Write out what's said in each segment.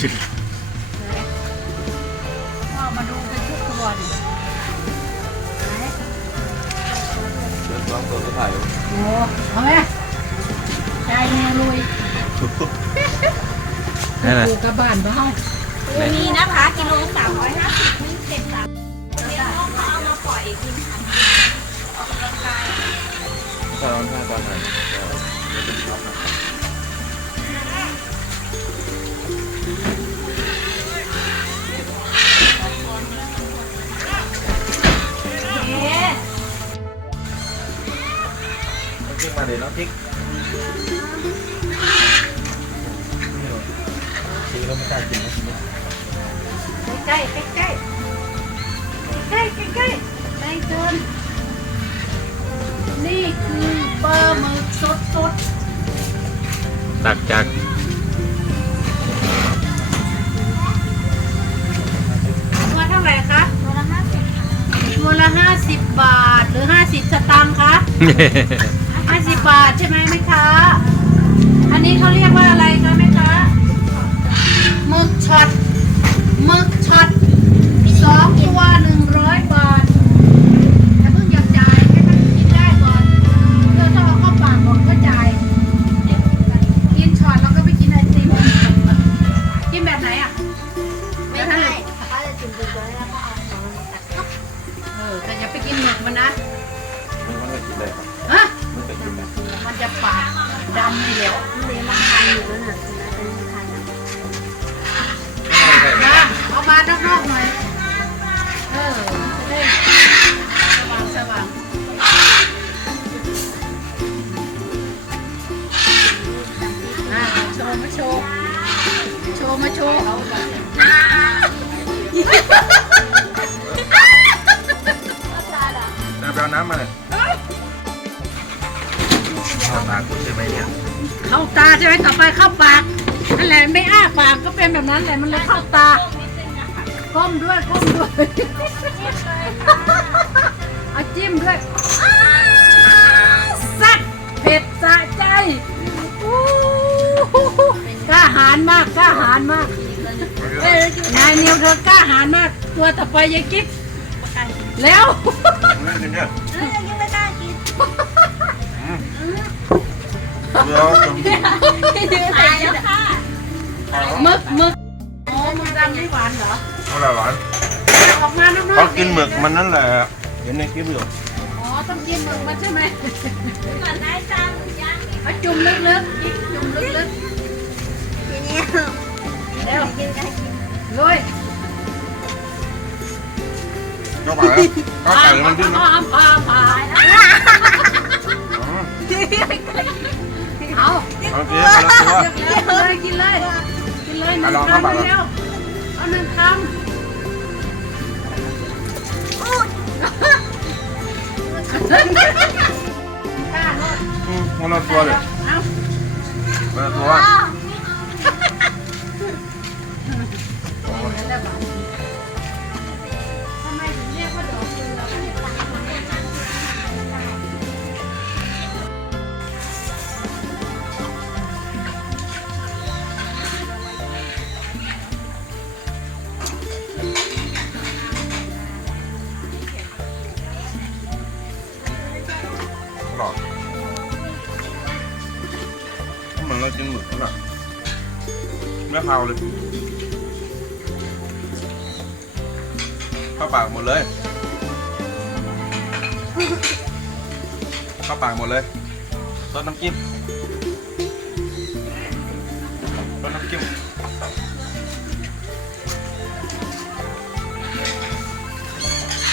ชิ้นพ่อมาดูเป็นทุกตัวดิไหนเดี๋ยวลองตัวก็ถ่ายดูโอ้เอาไหมใจแนวลุยนั่นแหละปลูกกระบานบ้ามีนะคะกิโลสามร้อยห้าสิบ เดี๋ยวน้ำพริกทีเราไม่กล้ากินนะทีนี้ใกล้ใกล้ใกล้ใกล้ใกล้ใกล้ใกล้เกินนี่คือปลาหมึกสดสดตักจากตัวเท่าไหร่คะตัวละห้าสิบค่ะตัวละห้าสิบบาทหรือห้าสิบสตางค์คะ ห้าสิบบาทใช่ไหมแม่ค้าอันนี้เขาเรียกว่าอะไรคะแม่ค้าหมึกช็อตหมึกช็อตสองตัวหนึ่งร้อยบาทอย่าเพิ่งอยากจ่ายให้มันกินได้ก่อนเพื่อถ้าเอาเข้าปากก่อนก็จ่ายกินช็อตแล้วก็ไปกินไอติมกินแบบไหนอะไม่ใช่เขาจะจุ่มตัวแล้วก็เอาของมาตัดเข้าเออแต่อย่าไปกินหมึกมันนะมันก็กินได้ จะปากดำไม่เดียวเลี้ยงมันทานอยู่แล้วน่ะแล้วเป็นทานแล้วนะเอามานอกๆหน่อย เออจะได้สว่างสว่างอะโชว์มาโชว์ โชว์มาโชว์น้ำแปลน้ำมาเลย เข้าตาใช่ไหมต่อไปเข้าปากนั่นแหละไม่อ้าปากก็เป็นแบบนั้นแหละมันเลยเข้าตา ก้มด้วยก้มด้วยเอาจิ้มด้วยอ้าวสักเผ็ดสะใจอู้หูกล้าหาญมากกล้าหาญมากนายนิวเธอกล้าหาญมาก ตัวต่อไปยายกิ๊บแล้ว มึกมึกโอ้มึกดำไม่หวานเหรอเอาละหวานออกมานอกๆเขากินหมึกมันนั่นแหละเห็นในคลิปอยู่อ๋อต้องกินหมึกมันใช่ไหมก่อนได้จานหรือยังเอาจุ่มลึกๆกิ๊กจุ่มลึกทีนี้ๆเร็วกินกันกินลุยเข้าปากแล้วเข้าปากแล้วมันดิ้นนะพามพาม พามอ๋อเอาโอเคเอาละตัวกินเลยกินเลย กินเลยหนึ่งอะลองข้าคำปากก่อนเร็วเอาหนึ่งคำมคนละตัวเลยเอาคนละตัว หลอดเหมือนเรากินหมึกนั่นแหละไม่คาวเลยเข้าปากหมดเลยเข้าปากหมดเลยซดน้ำจิ้มซดน้ำจิ้ม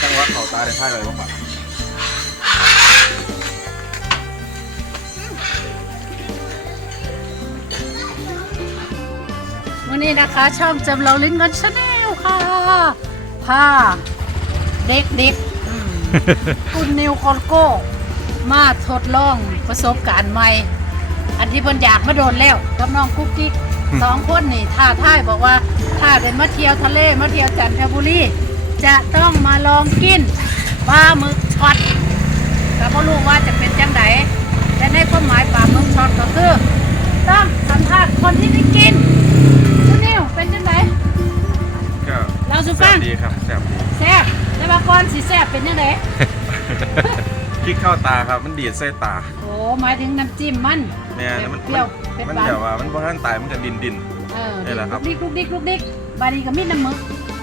จังหวะเข่าตาได้ท่าเลยว่าปากวัน นี้นะคะ ช่องจำเราลิ้นกันชาแนลค่ะพาเด็กๆอืมคุณนิวคอนโก้ มาทดลองประสบการณ์ใหม่ อันที่เพิ่นอยากมาโดนแล้วกับน้องกุ๊กกิ๊กสองคนนี่ท่าท่ายบอกว่าถ้าเป็นมาเที่ยวทะเลมาเที่ยวจันทบุรีจะต้องมาลองกินปลาหมึกช็อตแต่ไม่รู้ว่าจะเป็นจังไดแต่ในความหมายปลาหมึกช็อตก็คือ ต้องสัมภาษณ์คนที่ได้กิน สุฟังดีครับแซ่บดีแซ่บแต่ว่าก่อนสีแซ่บเป็นยังไงพริกเข้าตาครับมันดีดใส่ตาโอ้หมายถึงน้ำจิ้มมันเนี่น้วมันเปรี้ยวมันเดียแบว่ามันพอท่านตายมันจะดินดิน เออนี่แหละครับลูกดิ๊กลูกดิ๊กลุกดิกบารีกับมีดน้ำมึก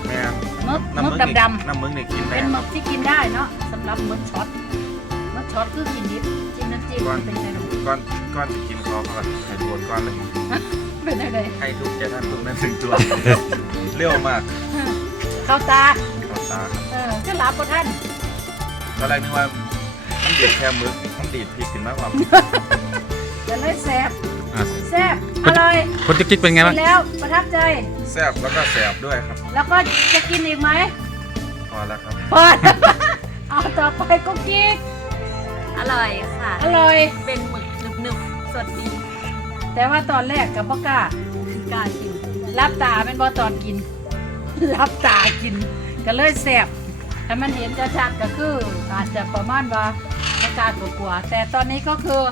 แม่นมึกมึกดำดำน้ำมึกเนี่ยกินได้เป็นมึกที่กินได้เนาะสำหรับมึกช็อตมึกช็อตคือกินดิบจิ้มน้ำจิ้มเป็นไงกก่อนก้อนจะกินขอก่อบไข่ทวนก้อนเลยเป็นยังไงให้ทุกแกท่านทุกนั่นถึงตัว เร็วมาก เข้าตา เข้าตาครับเออก็หลับบ่ท่านตอนแรกนึกว่ามันดีดแค่มึกมันดีดพริกขึ้นมากกว่าจะเลยแซ่บอะแซ่บอร่อยคนจิ๊กจิ๊กเป็นไงบ้างกินแล้วประทับใจ แซ่บแล้วก็แสบด้วยครับแล้วก็จะกินอีกไหมพอแล้วครับ พอ เอาต่อไปก็กิ๊กอร่อยค่ะ อร่อย เป็นหมึกหนึบๆ สดดีแต่ว่าตอนแรกกับปกล้ากล้ารกินรับตาเป็นบอตอนกิน รับตากินก็เลยแสบถ้ามันเห็นชัดๆก็คืออาจจะประมาณว่าอาการกลัวๆแต่ตอนนี้ก็คือ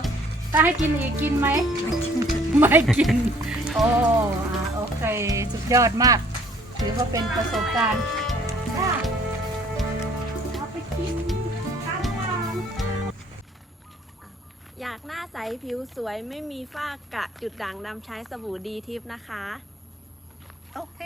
ถ้าให้กินอีกกินไหมไม่กิน โอ้อ่าโอเค สุดยอดมาก ถือว่าเป็นประสบการณ์ค่ะเอาไปกินกันก่อนอยากหน้าใสผิวสวยไม่มีฝ้ากระจุดด่างดำใช้สบู่ดีทิพย์นะคะ โอเค